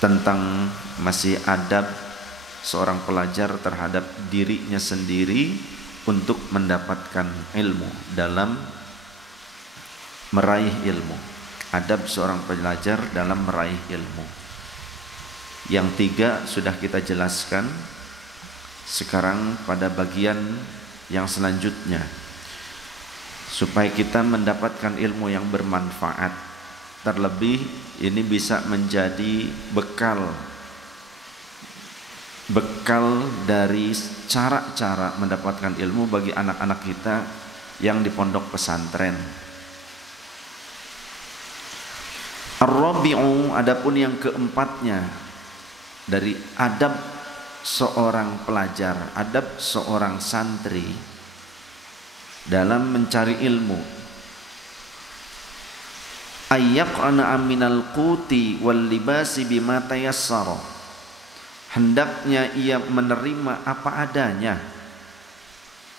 tentang masih adab seorang pelajar terhadap dirinya sendiri untuk mendapatkan ilmu, dalam meraih ilmu. Adab seorang pelajar dalam meraih ilmu. Yang 3 sudah kita jelaskan. Sekarang pada bagian yang selanjutnya, supaya kita mendapatkan ilmu yang bermanfaat, terlebih ini bisa menjadi bekal dari cara-cara mendapatkan ilmu bagi anak-anak kita yang di pondok pesantren. Ar-rabi'u, adapun yang keempatnya dari adab seorang pelajar, adab seorang santri dalam mencari ilmu, ayyaqana minal quti wal libasi bima tayassara, hendaknya ia menerima apa adanya,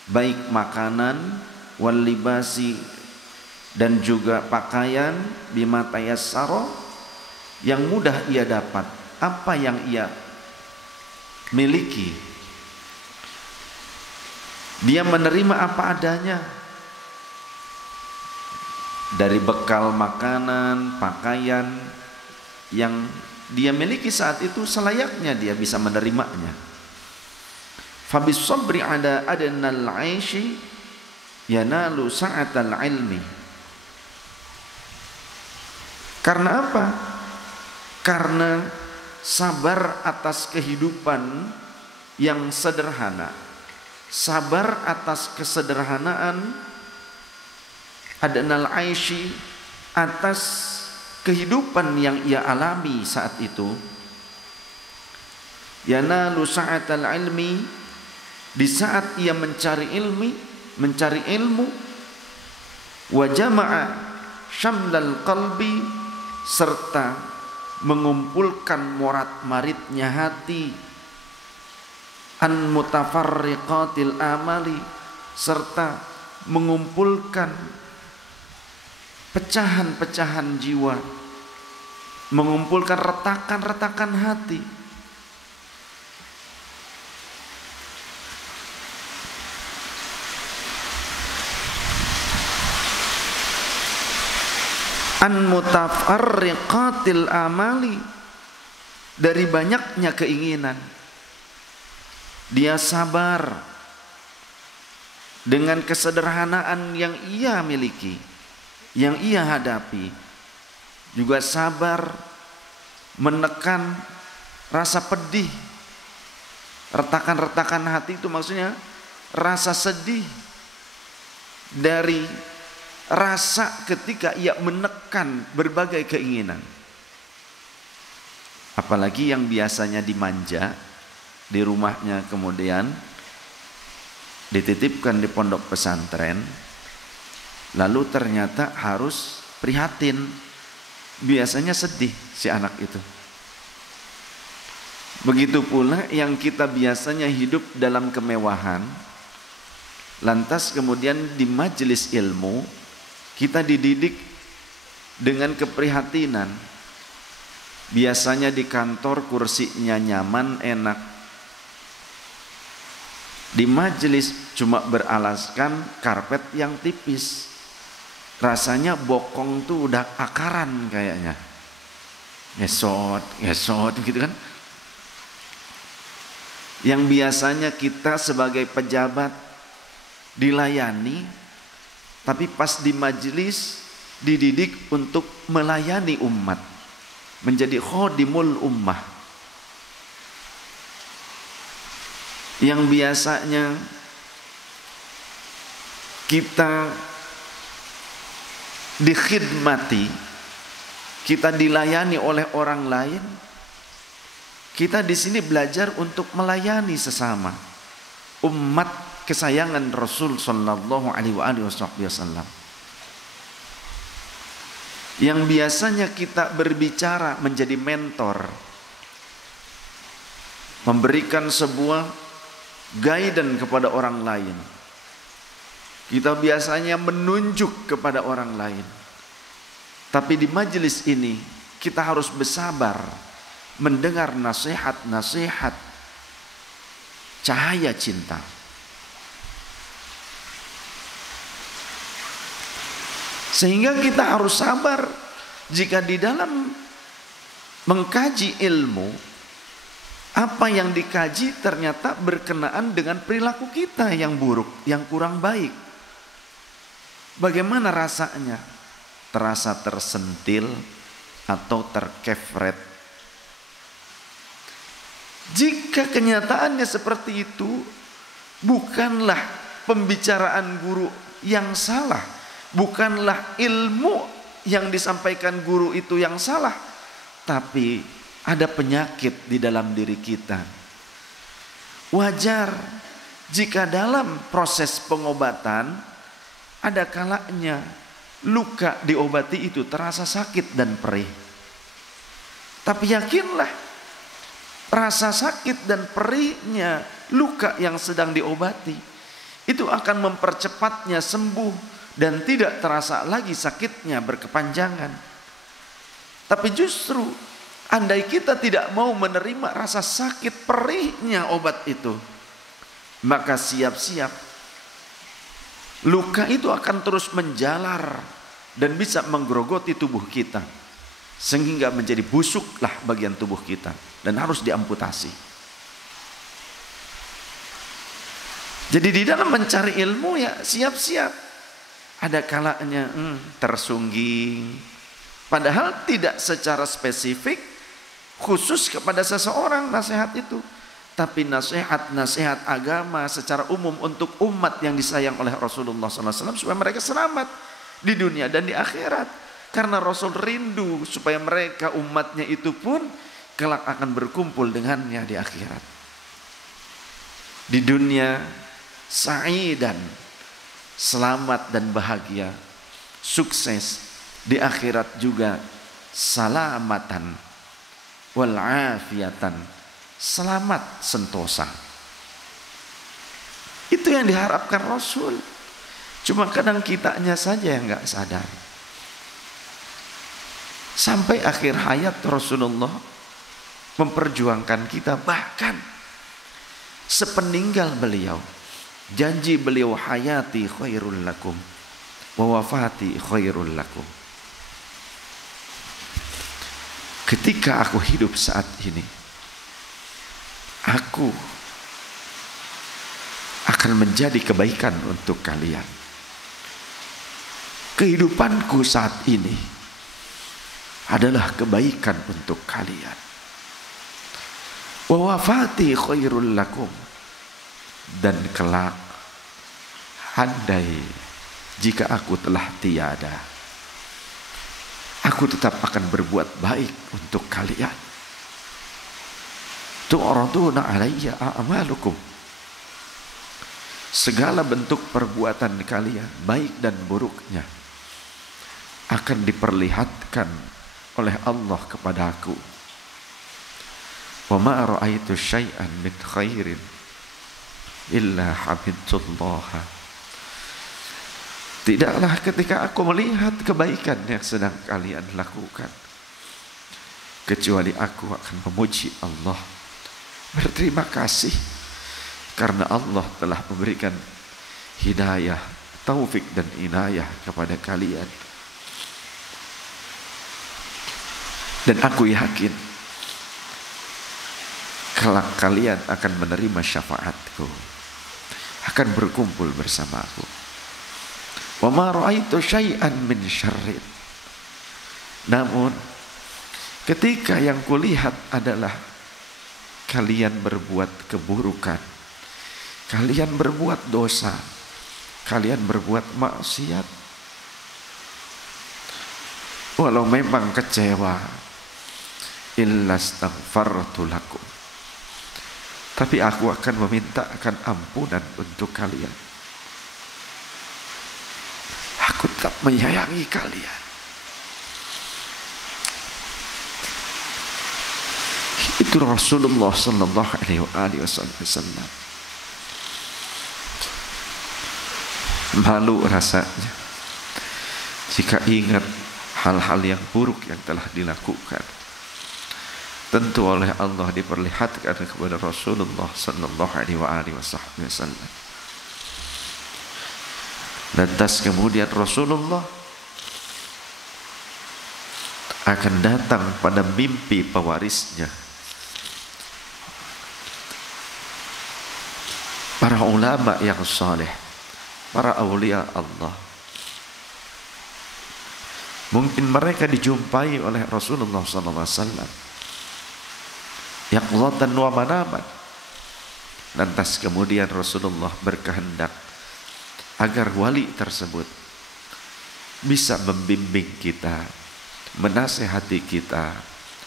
baik makanan, wal libasi, dan juga pakaian, bima tayassara, yang mudah ia dapat, apa yang ia miliki. Dia menerima apa adanya dari bekal makanan, pakaian yang dia miliki saat itu, selayaknya dia bisa menerimanya. Fabis sabri ada adnal aishi yanalu sa'atal ilmi. Karena apa? Karena sabar atas kehidupan yang sederhana, sabar atas kesederhanaan, adnal aishi, atas kehidupan yang ia alami saat itu, yanalu sa'atal ilmi, di saat ia mencari ilmu, wa jama'a syamlal qalbi, serta mengumpulkan morat maritnya hati, an mutafarriqatil amali, serta mengumpulkan pecahan-pecahan jiwa, mengumpulkan retakan-retakan hati. An mutafarriqatil amali, dari banyaknya keinginan. Dia sabar dengan kesederhanaan yang ia miliki, yang ia hadapi. Juga sabar menekan rasa pedih. Retakan-retakan hati itu maksudnya rasa sedih dari rasa ketika ia menekan berbagai keinginan. Apalagi yang biasanya dimanja di rumahnya, kemudian dititipkan di pondok pesantren, lalu ternyata harus prihatin, biasanya sedih si anak itu. Begitu pula yang kita biasanya hidup dalam kemewahan, lantas kemudian di majelis ilmu kita dididik dengan keprihatinan. Biasanya di kantor kursinya nyaman, enak. Di majelis cuma beralaskan karpet yang tipis. Rasanya bokong tuh udah akaran kayaknya. Ngesot gitu kan. Yang biasanya kita sebagai pejabat dilayani, tapi pas di majelis dididik untuk melayani umat, menjadi khodimul ummah. Yang biasanya kita dikhidmati, kita dilayani oleh orang lain, kita di sini belajar untuk melayani sesama umat kesayangan Rasul sallallahu alaihi wasallam. Yang biasanya kita berbicara menjadi mentor, memberikan sebuah guidance kepada orang lain. Kita biasanya menunjuk kepada orang lain. Tapi di majelis ini kita harus bersabar mendengar nasihat-nasihat cahaya cinta. Sehingga kita harus sabar jika di dalam mengkaji ilmu, apa yang dikaji ternyata berkenaan dengan perilaku kita yang buruk, yang kurang baik. Bagaimana rasanya? Terasa tersentil atau terkefret? Jika kenyataannya seperti itu, bukanlah pembicaraan guru yang salah, bukanlah ilmu yang disampaikan guru itu yang salah, tapi ada penyakit di dalam diri kita. Wajar jika dalam proses pengobatan ada kalanya luka diobati itu terasa sakit dan perih. Tapi yakinlah, rasa sakit dan perihnya luka yang sedang diobati itu akan mempercepatnya sembuh dan tidak terasa lagi sakitnya berkepanjangan. Tapi justru andai kita tidak mau menerima rasa sakit perihnya obat itu, maka siap-siap luka itu akan terus menjalar dan bisa menggerogoti tubuh kita, sehingga menjadi busuklah bagian tubuh kita dan harus diamputasi. Jadi di dalam mencari ilmu ya siap-siap. Ada kalanya tersungging, padahal tidak secara spesifik khusus kepada seseorang nasihat itu, tapi nasihat-nasihat agama secara umum untuk umat yang disayang oleh Rasulullah SAW supaya mereka selamat di dunia dan di akhirat. Karena Rasul rindu supaya mereka umatnya itu pun kelak akan berkumpul dengannya di akhirat. Di dunia sa'idan, selamat dan bahagia, sukses. Di akhirat juga salamatan wal afiatan, selamat sentosa. Itu yang diharapkan Rasul. Cuma kadang kitanya saja yang nggak sadar. Sampai akhir hayat Rasulullah memperjuangkan kita, bahkan sepeninggal beliau, janji beliau, hayati khairul lakum wa wafati khairul lakum. Ketika aku hidup saat ini, aku akan menjadi kebaikan untuk kalian. Kehidupanku saat ini adalah kebaikan untuk kalian. Wa wafati khairul lakum, dan kelak andai jika aku telah tiada, aku tetap akan berbuat baik untuk kalian. Tu'raduna alayya a'malukum, segala bentuk perbuatan kalian baik dan buruknya akan diperlihatkan oleh Allah kepada aku. Wa ma ra'aitu syai'an min khairin illa hamidullah. Tidaklah ketika aku melihat kebaikan yang sedang kalian lakukan, kecuali aku akan memuji Allah, berterima kasih karena Allah telah memberikan hidayah, taufik dan inayah kepada kalian. Dan aku yakin kelak kalian akan menerima syafaatku, akan berkumpul bersamaku. Wa ma ra'aitu syai'an min syarrin. Namun ketika yang kulihat adalah kalian berbuat keburukan, kalian berbuat dosa, kalian berbuat maksiat, walau memang kecewa, illa astaghfartu lakum, tapi aku akan memintakan ampunan untuk kalian. Aku tetap menyayangi kalian. Itu Rasulullah sallallahu alaihi wasallam. Malu rasanya jika ingat hal-hal yang buruk yang telah dilakukan. tentu oleh Allah diperlihatkan kepada Rasulullah sallallahu alaihi wasallam. Lantas kemudian Rasulullah akan datang pada mimpi pewarisnya, para ulama yang saleh, para aulia Allah. Mungkin mereka dijumpai oleh Rasulullah SAW yaqzatan wa manaman. Lantas kemudian Rasulullah berkehendak agar wali tersebut bisa membimbing kita, menasehati kita,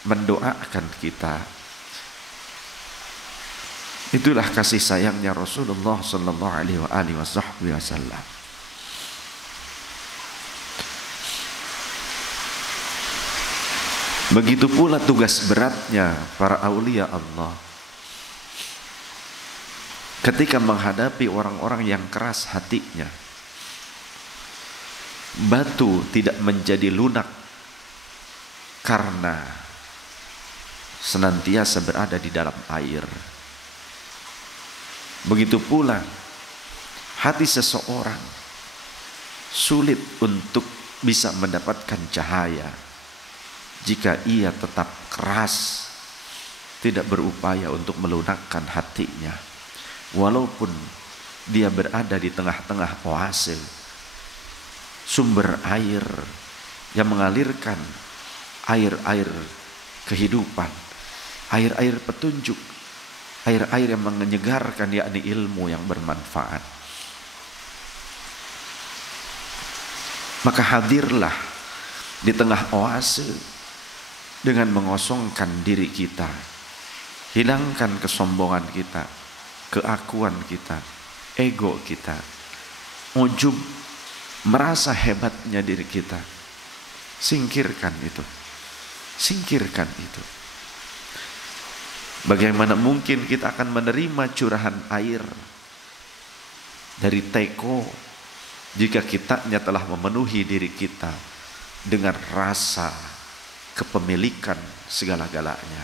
mendoakan kita. Itulah kasih sayangnya Rasulullah sallallahu alaihi wasallam. Begitu pula tugas beratnya para aulia Allah ketika menghadapi orang-orang yang keras hatinya. Batu tidak menjadi lunak karena senantiasa berada di dalam air. Begitu pula hati seseorang sulit untuk bisa mendapatkan cahaya jika ia tetap keras, tidak berupaya untuk melunakkan hatinya, walaupun dia berada di tengah-tengah oase, sumber air yang mengalirkan air-air kehidupan, air-air petunjuk, air-air yang menyegarkan, yakni ilmu yang bermanfaat. Maka hadirlah di tengah oase dengan mengosongkan diri kita, hilangkan kesombongan kita, keakuan kita, ego kita, ujub, merasa hebatnya diri kita. Singkirkan itu, singkirkan itu. Bagaimana mungkin kita akan menerima curahan air dari teko jika kitanya telah memenuhi diri kita dengan rasa kepemilikan segala-galanya.